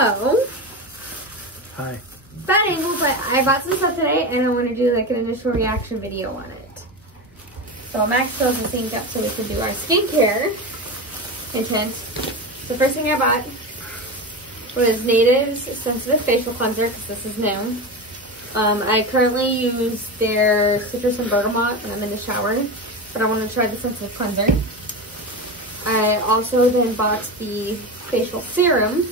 So, Hi. bad angle, but I bought some stuff today and I want to do like an initial reaction video on it. So Max fills the sink up so we can do our skincare intent. So first thing I bought was Native's Sensitive Facial Cleanser because this is new. I currently use their citrus and bergamot when I'm in the shower, but I want to try the sensitive cleanser. I also then bought the facial serum,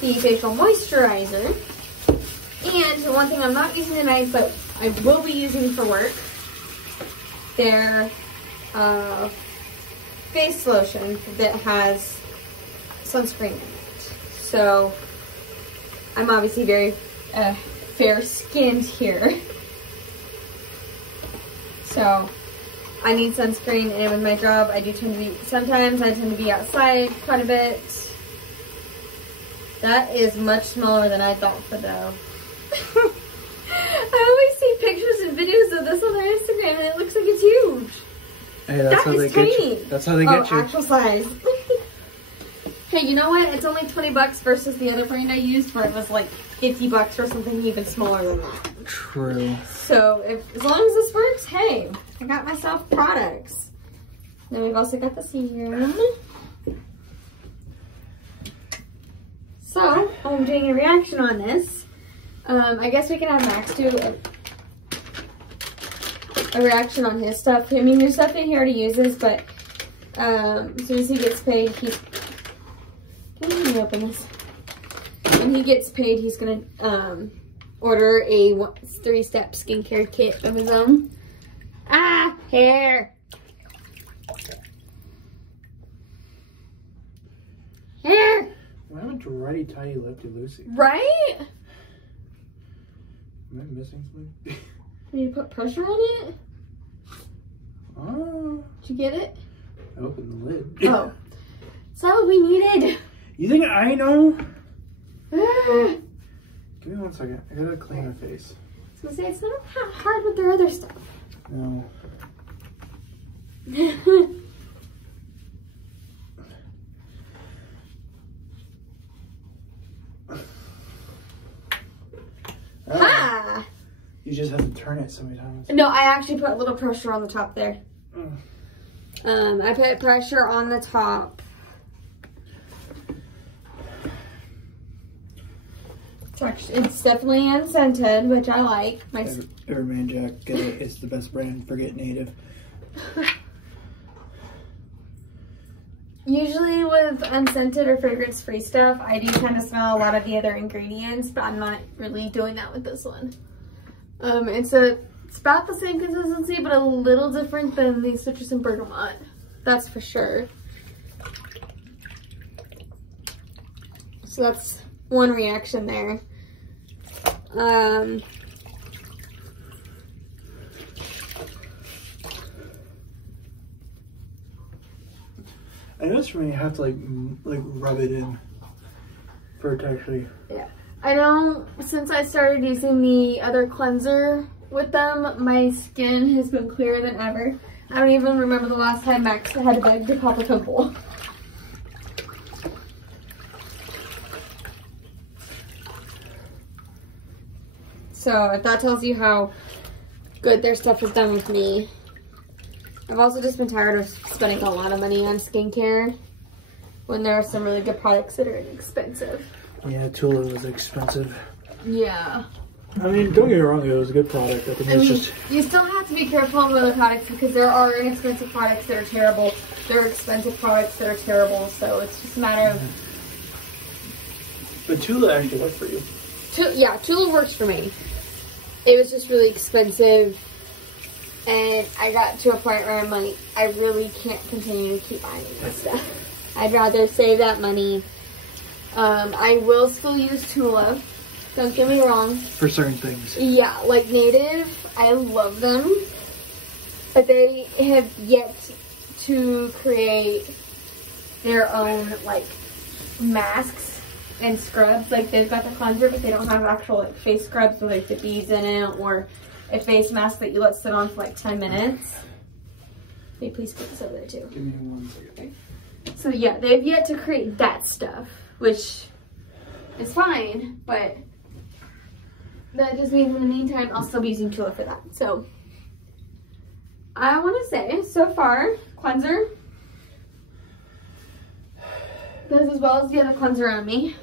the facial moisturizer, and the one thing I'm not using tonight, but I will be using for work, their face lotion that has sunscreen in it. So I'm obviously very fair-skinned here. So I need sunscreen, and with my job, I do tend to be, sometimes I tend to be outside quite a bit. That is much smaller than I thought for though. I always see pictures and videos of this on their Instagram, and it looks like it's huge. Hey, that's how they get you. That's how they get you. Actual size. Hey, you know what? It's only 20 bucks versus the other brand I used where it was like 50 bucks for something even smaller than that. True. So, as long as this works, hey, I got myself products. Then we've also got the serum. So, I'm doing a reaction on this. I guess we can have Max do a reaction on his stuff. I mean, there's stuff in here already uses, but as soon as he gets paid, can you open this? When he gets paid, he's gonna order a 3-step skincare kit of his own. Ah, hair. Hair. Why haven't you already tidy lefty Lucy? Right? Am I missing something? Need to put pressure on it? Oh. Did you get it? I opened the lid. Oh. That's all we needed. You think I know? Give me 1 second. I gotta clean my face. I was gonna say, it's not that hard with their other stuff. No. Ha! You just have to turn it so many times. No, I actually put a little pressure on the top there. I put pressure on the top. It's definitely unscented, which I like. Everman Jack, get it. It's the best brand. Forget Native. Usually with unscented or fragrance-free stuff, I do kind of smell a lot of the other ingredients, but I'm not really doing that with this one. It's about the same consistency, but a little different than the citrus and bergamot. That's for sure. So that's one reaction there. I noticed when you have to like rub it in for it to actually. Yeah, I know. Since I started using the other cleanser with them, my skin has been clearer than ever. I don't even remember the last time Max had a bug to pop a pimple. So if that tells you how good their stuff has done with me. I've also just been tired of spending a lot of money on skincare when there are some really good products that are inexpensive. Yeah, Tula was expensive. Yeah. I mean, don't get me wrong, it was a good product. I think just... You still have to be careful with other products because there are inexpensive products that are terrible. There are expensive products that are terrible, so it's just a matter of... But Tula actually worked for you. Yeah, Tula works for me. It was just really expensive, and I got to a point where I'm like, I really can't continue to keep buying this stuff. I'd rather save that money. I will still use Tula. Don't get me wrong. For certain things. Yeah, like Native, I love them. But they have yet to create their own, like, masks and scrubs. Like, they've got the cleanser, but they don't have actual, like, face scrubs with, like, the beads in it, or a face mask that you let sit on for, like, 10 minutes. Hey, please put this over there, too. Give me 1 second. Okay. So yeah, they've yet to create that stuff, which is fine, but that just means in the meantime, I'll still be using Tula for that. So I want to say, so far, cleanser does as well as the other cleanser on me.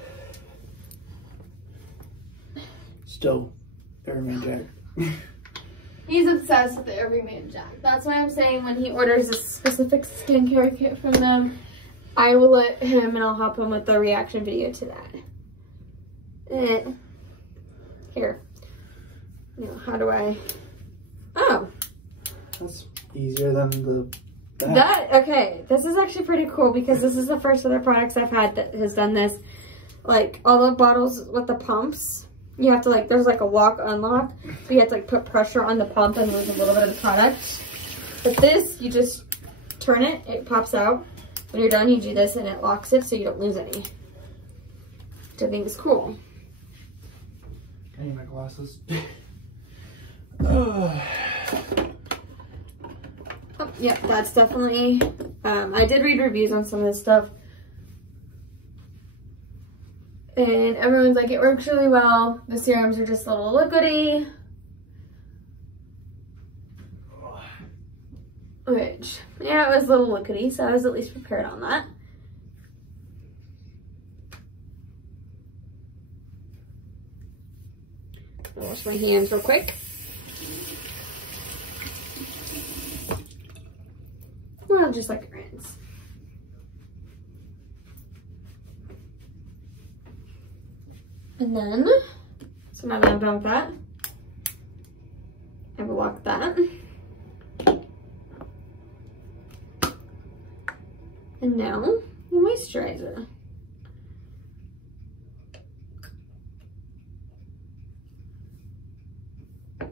Still, Everyman Jack. He's obsessed with the Everyman Jack. That's why I'm saying when he orders a specific skincare kit from them, I will let him and I'll help him with the reaction video to that. Here. Now, how do I... Oh. That's easier than the... Okay, this is actually pretty cool because this is the first of the products I've had that has done this. Like, all the bottles with the pumps, you have to, like, there's like a lock, unlock. So you have to, like, put pressure on the pump and lose a little bit of the product. But this, you just turn it, it pops out. When you're done, you do this and it locks it so you don't lose any. Which I think is cool. I need my glasses. Oh, yeah, that's definitely, I did read reviews on some of this stuff. And everyone's like, it works really well. The serums are just a little liquidy. Which, yeah, it was a little liquidy, so I was at least prepared on that. I'll wash my hands real quick. Well, just like rinse. And then, so now that I'm done with that, I will lock that. And now, the moisturizer.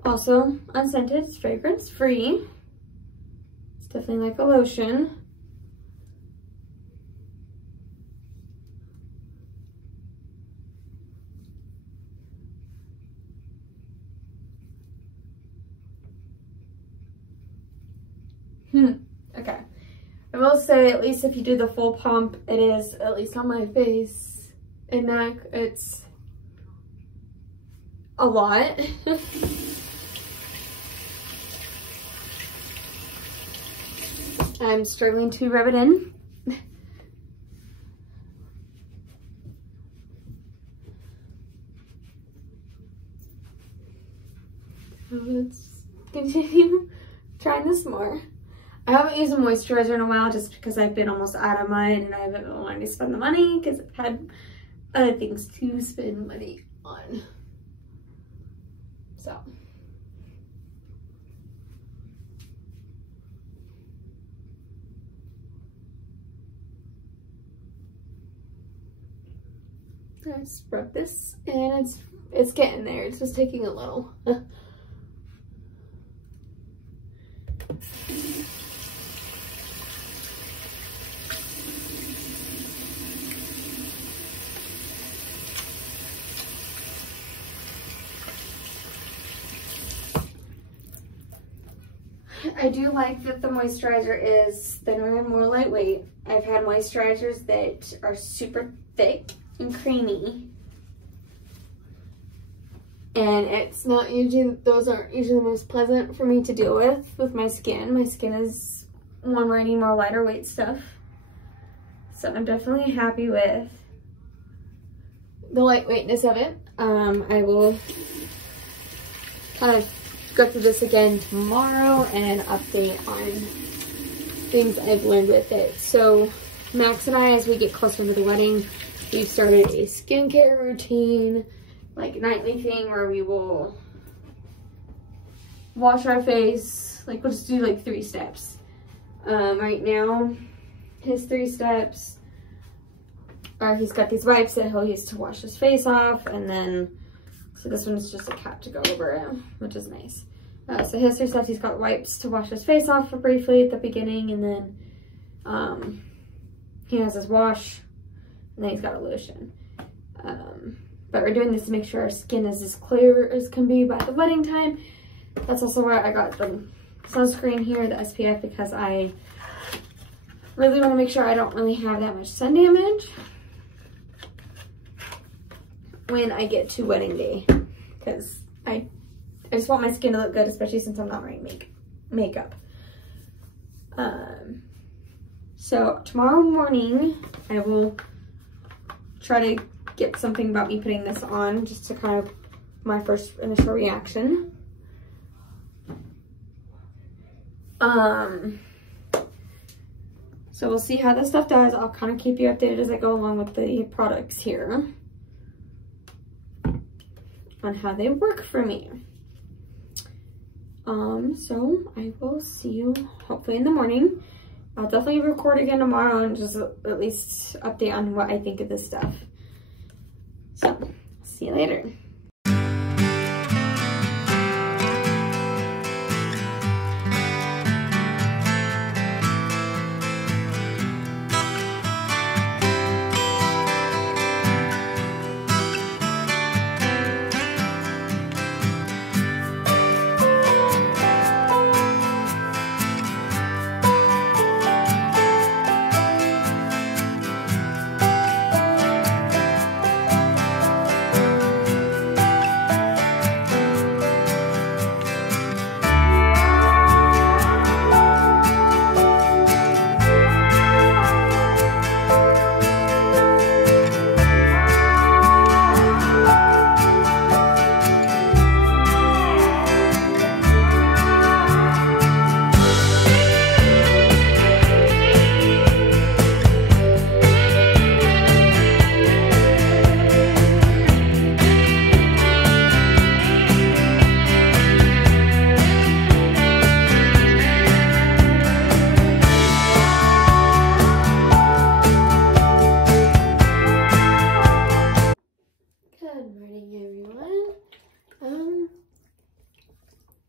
Also, unscented, it's fragrance free. It's definitely like a lotion. Okay. I will say, at least if you do the full pump, it is, at least on my face and neck, it's a lot. I'm struggling to rub it in. Let's continue trying this more. I haven't used a moisturizer in a while just because I've been almost out of mine and I haven't been wanting to spend the money because I've had other things to spend money on. So. I just rub this and it's getting there. It's just taking a little. I do like that the moisturizer is thinner and more lightweight. I've had moisturizers that are super thick and creamy. And it's not usually, those aren't usually the most pleasant for me to deal with my skin. My skin is one where I need more lighter weight stuff. So I'm definitely happy with the lightweightness of it. I will kind of go through this again tomorrow and update on things I've learned with it. So Max and I, as we get closer to the wedding, we've started a skincare routine, like nightly thing where we will wash our face. Like we'll just do like 3 steps. Right now, his 3 steps are he's got these wipes that he'll use to wash his face off, and then so this one's just a cap to go over it, which is nice. So his 3 steps, he's got wipes to wash his face off for briefly at the beginning, and then he has his wash, and then he's got a lotion. But we're doing this to make sure our skin is as clear as can be by the wedding time. That's also why I got the sunscreen here, the SPF, because I really want to make sure I don't really have that much sun damage when I get to wedding day, because I just want my skin to look good, especially since I'm not wearing makeup. So tomorrow morning I will try to get something about me putting this on, just to kind of my first initial reaction. So we'll see how this stuff does. I'll kind of keep you updated as I go along with the products here on how they work for me. So I will see you hopefully in the morning. I'll definitely record again tomorrow and just at least update on what I think of this stuff. So, see you later.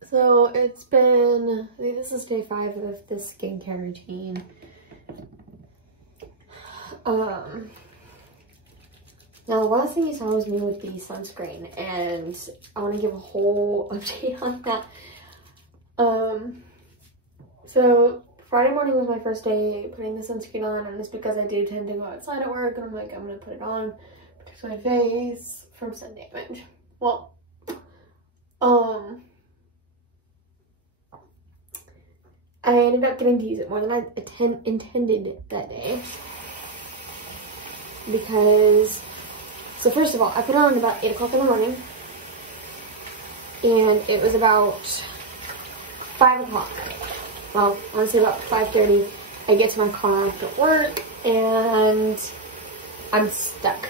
So it's been, I think this is day 5 of this skincare routine. Now the last thing you saw was me with the sunscreen, and I want to give a whole update on that. So Friday morning was my first day putting the sunscreen on, and it's because I do tend to go outside at work, and I'm like, I'm gonna put it on, protect my face from sun damage. Well, I ended up getting to use it more than I intended that day, because, so first of all, I put it on about 8 o'clock in the morning, and it was about 5 o'clock. Well, I want to say about 5:30, I get to my car after work, and I'm stuck.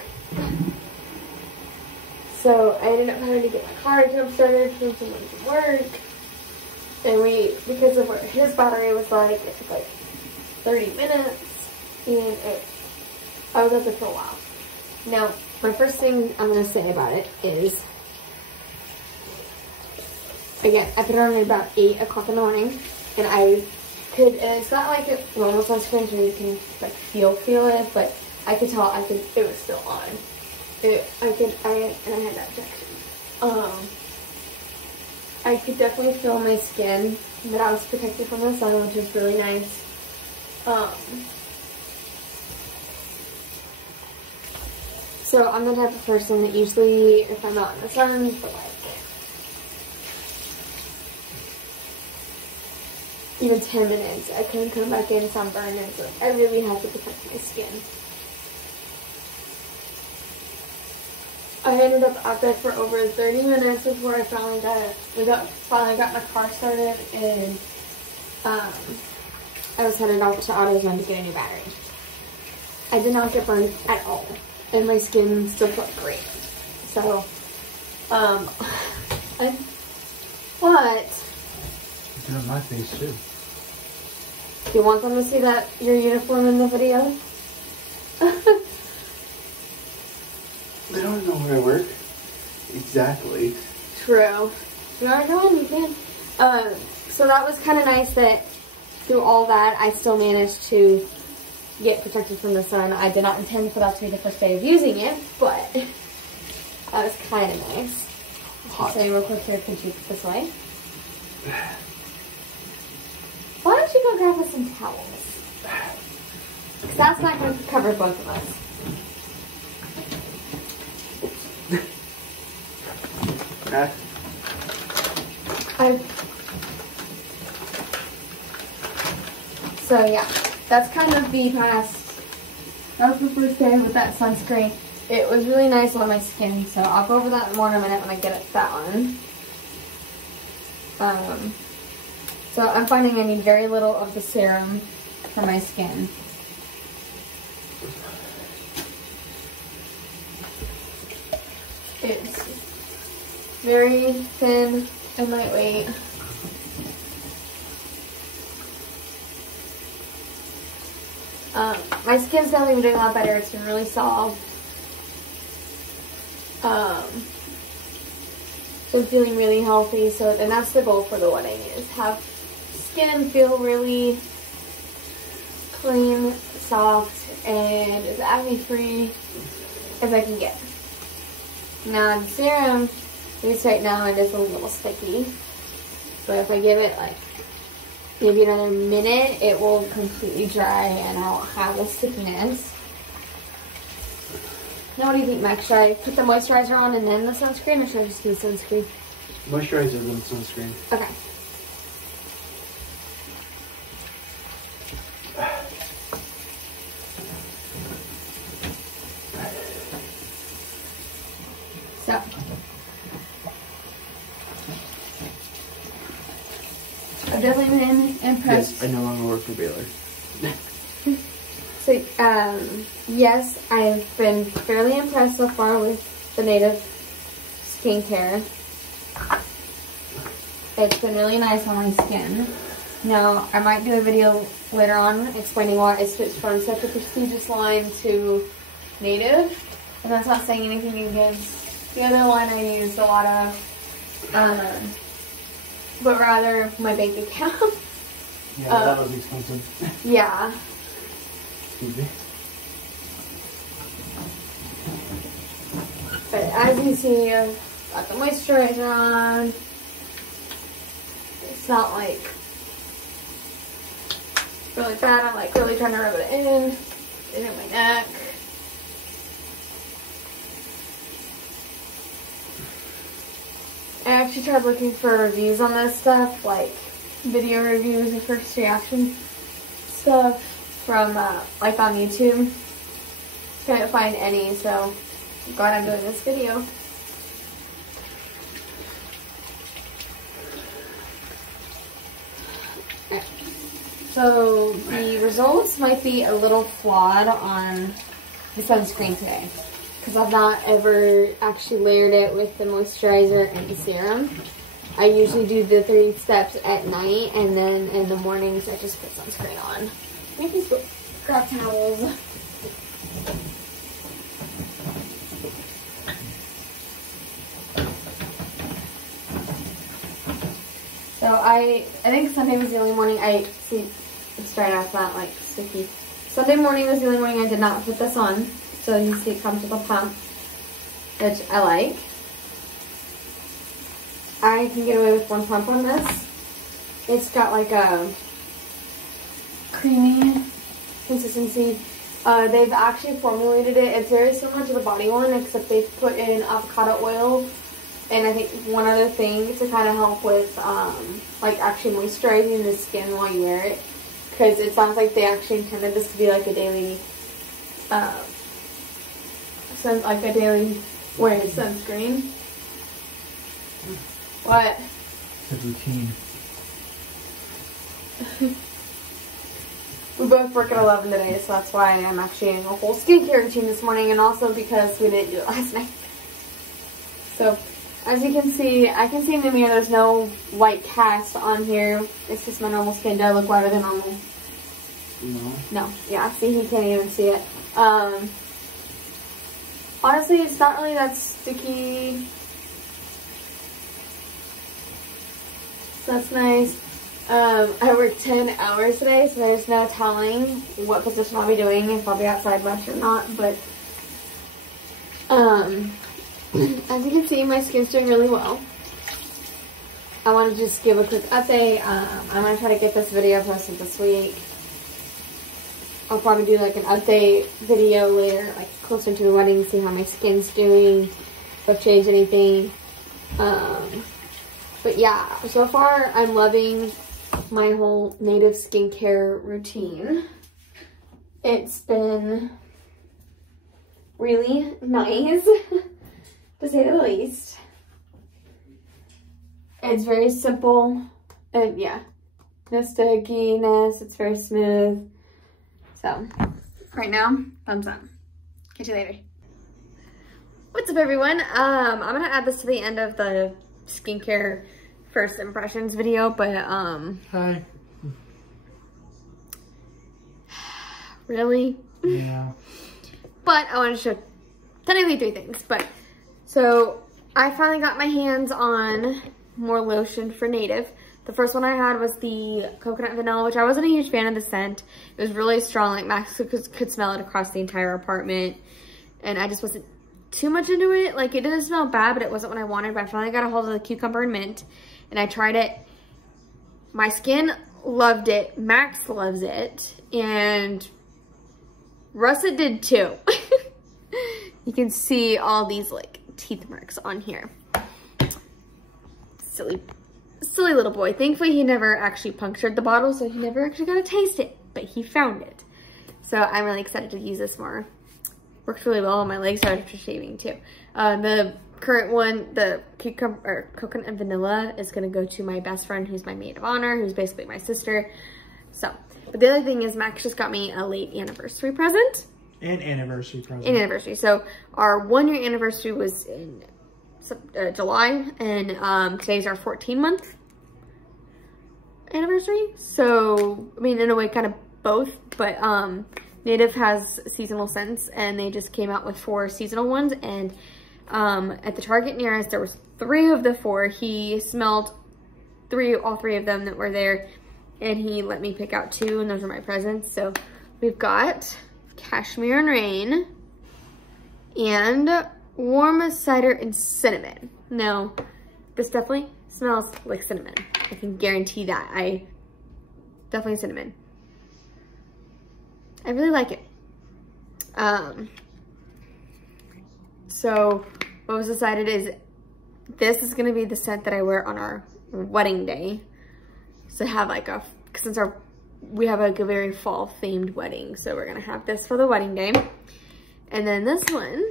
So I ended up having to get my car jump started from someone's work. And because of what his battery was like, it took like 30 minutes, and I was out there for a while. Now, my first thing I'm going to say about it is, again, I put it on at about 8 o'clock in the morning, and and it's not like it normal sunscreen where you can like feel it, but I could tell it was still on. And I had that protection. I could definitely feel my skin that I was protected from the sun, which is really nice. So I'm the type of person that usually, if I'm out in the sun for like even 10 minutes, I can come back in sunburned, and so I really have to protect my skin. I ended up out there for over 30 minutes before I finally got my car started, and I was headed off to AutoZone to get a new battery. I did not get burned at all, and my skin still felt great. So, but it's on my face too. Do you want them to see that your uniform in the video? They don't know where I work. Exactly. True. You are going, you can. So that was kind of nice that through all that, I still managed to get protected from the sun. I did not intend for that to be the first day of using it, but that was kind of nice. I'll say real quick here, can you this way? Why don't you go grab us some towels? Because that's not going to cover both of us. Okay. So yeah, that's kind of the past. That was the first day with that sunscreen. It was really nice on my skin, so I'll go over that more in a minute when I get at that one. So I'm finding I need very little of the serum for my skin. It's very thin and lightweight. My skin's definitely been doing a lot better. It's been really soft. Been feeling really healthy. So, and that's the goal for the wedding, is have skin feel really clean, soft, and as acne free as I can get. Now the serum, at least right now, it is a little sticky. But if I give it like maybe another minute, it will completely dry and I won't have the stickiness. Now what do you think, Max? Should I put the moisturizer on and then the sunscreen, or should I just do the sunscreen? Moisturizer then sunscreen. Okay. So. I've definitely been impressed. Yes, I no longer work for Baylor. So, yes, I've been fairly impressed so far with the Native skincare. It's been really nice on my skin. Now, I might do a video later on explaining why I switched from such a prestigious line to Native. And that's not saying anything against the other line I used a lot of. But rather my bank account. Yeah, that was expensive. Yeah. Excuse me. But as you see, I've got the moisturizer on. It's not like really bad. I'm like really trying to rub it in my neck. I actually tried looking for reviews on this stuff, like video reviews and first reaction stuff from like on YouTube. Couldn't find any, so I'm glad I'm doing this video. So the results might be a little flawed on the sunscreen today, because I've not ever actually layered it with the moisturizer and the serum. I usually do the 3 steps at night, and then in the mornings I just put sunscreen on. Let me just go grab towels. So I think Sunday was the only morning it's drying off, not like sticky. Sunday morning was the only morning I did not put this on. So you see it comes with a pump, which I like. I can get away with 1 pump on this. It's got like a creamy consistency. They've actually formulated it. It's very similar to the body one, except they've put in avocado oil and I think one other thing to kind of help with like actually moisturizing the skin while you wear it, because it sounds like they actually intended this to be like a daily wearing sunscreen. What? It's a routine. We both work at 11 today, so that's why I'm actually in a whole skincare routine this morning, and also because we didn't do it last night. So, as you can see, I can see in the mirror there's no white cast on here. It's just my normal skin. Do I look whiter than normal? No. No. Yeah, see, he can't even see it. Honestly, it's not really that sticky. So that's nice. I worked 10 hours today, so there's no telling what position I'll be doing, if I'll be outside much or not, but as you can see, my skin's doing really well. I want to just give a quick update. I'm going to try to get this video posted this week. I'll probably do like an update video later, like closer to the wedding, see how my skin's doing, if I've changed anything. But yeah, so far I'm loving my whole native skincare routine. It's been really nice, to say the least. It's very simple, and yeah, no stickiness, it's very smooth. So, right now, thumbs up. Catch you later. What's up, everyone? I'm gonna add this to the end of the skincare first impressions video, but Hi. Really? Yeah. But I want to show technically 3 things. But so I finally got my hands on more lotion for Native. The first one I had was the coconut vanilla, which I wasn't a huge fan of the scent. It was really strong, like Max could smell it across the entire apartment. And I just wasn't too much into it. Like, it didn't smell bad, but it wasn't what I wanted. But I finally got a hold of the cucumber and mint, and I tried it. My skin loved it. Max loves it. And Russet did too. You can see all these like teeth marks on here. Silly little boy. Thankfully, he never actually punctured the bottle, so he never actually got to taste it, but he found it. So I'm really excited to use this more. Works really well on my legs after shaving too. The current one, the cucumber, coconut and vanilla, is gonna go to my best friend, who's my maid of honor, who's basically my sister. So, but the other thing is Max just got me a late anniversary present. An anniversary present. An anniversary. So our 1-year anniversary was in July, and today's our 14-month anniversary. So, I mean, in a way, kind of both, but Native has seasonal scents, and they just came out with 4 seasonal ones, and at the Target near us, there was 3 of the 4. He smelled all 3 of them that were there, and he let me pick out 2, and those were my presents. So we've got Cashmere and Rain and Warm Cider and Cinnamon. Now, this definitely smells like cinnamon. I can guarantee that. Definitely cinnamon. I really like it. So what was decided is this is gonna be the scent that I wear on our wedding day. So have like since we have like a very fall themed wedding, so we're gonna have this for the wedding day. And then this one,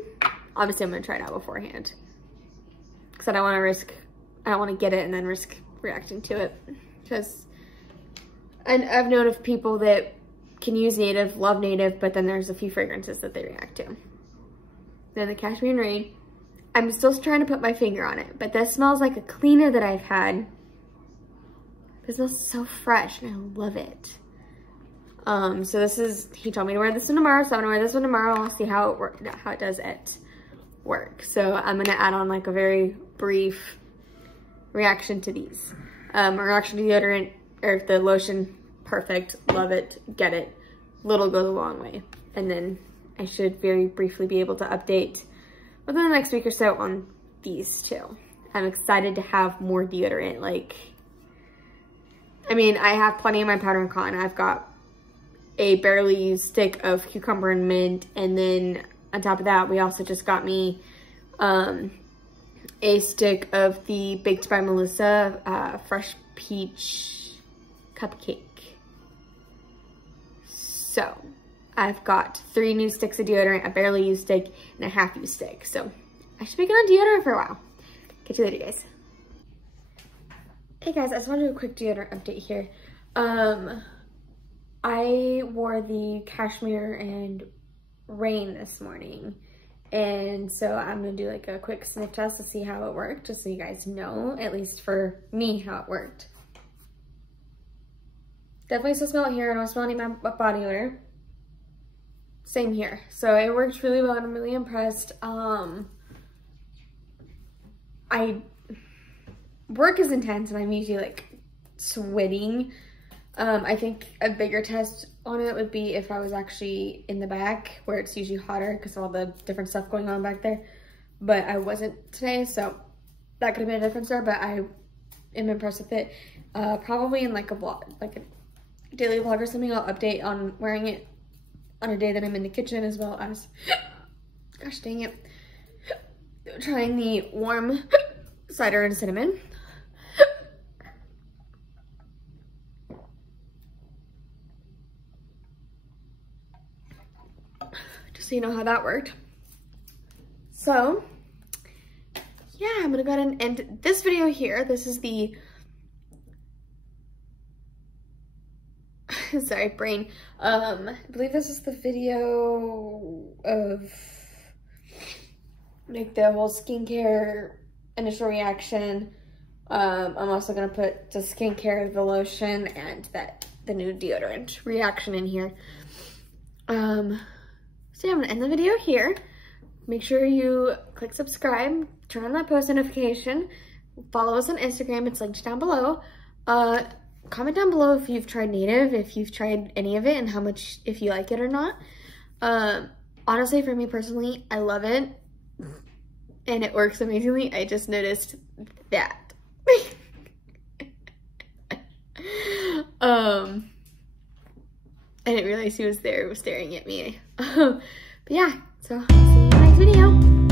obviously I'm gonna try it out beforehand, because I don't want to get it and then risk reacting to it, because I've known of people that can use Native, love Native, but then there's a few fragrances that they react to. Then the Cashmere and Rain, I'm still trying to put my finger on it, but this smells like a cleaner that I've had. It smells so fresh, and I love it. So this is, he told me to wear this one tomorrow, so I'm gonna wear this one tomorrow. I'll see how it does at work. So I'm gonna add on like a very brief reaction to these. A reaction to deodorant, or the lotion, perfect, love it, get it. Little goes a long way. And then I should very briefly be able to update within the next week or so on these 2. I'm excited to have more deodorant. Like, I mean, I have plenty in my powder and cotton. I've got a barely used stick of cucumber and mint, and then on top of that, we also just got me a stick of the Baked by Melissa Fresh Peach Cupcake. So I've got 3 new sticks of deodorant, a barely used stick, and a half used stick. So I should be good on deodorant for a while. Catch you later, guys. Hey guys, I just want to do a quick deodorant update here. I wore the Cashmere and Rain this morning, and so I'm gonna do like a quick sniff test to see how it worked, just so you guys know, at least for me, how it worked. Definitely still smell it here. I don't smell any of my body odor. Same here. So it worked really well, and I'm really impressed. Work is intense, and I'm usually like sweating. I think a bigger test on it would be if I was actually in the back, where it's usually hotter because of all the different stuff going on back there. But I wasn't today, so that could have been a difference there, but I am impressed with it. Probably in like a vlog, like a daily vlog or something, I'll update on wearing it on a day that I'm in the kitchen, as well as, gosh dang it, trying the warm cider and cinnamon. Just so you know how that worked. So, yeah, I'm gonna go ahead and end this video here. This is the, sorry, brain. I believe this is the video of like the whole skincare initial reaction. I'm also gonna put the skincare, the lotion, and the new deodorant reaction in here. So yeah, I'm gonna end the video here. Make sure you click subscribe, turn on that post notification, follow us on Instagram, it's linked down below. Comment down below if you've tried Native, if you've tried any of it, and how much, if you like it or not. Honestly, for me personally, I love it, and it works amazingly. I just noticed that. I didn't realize he was there, was staring at me. But yeah, so see you in the next video.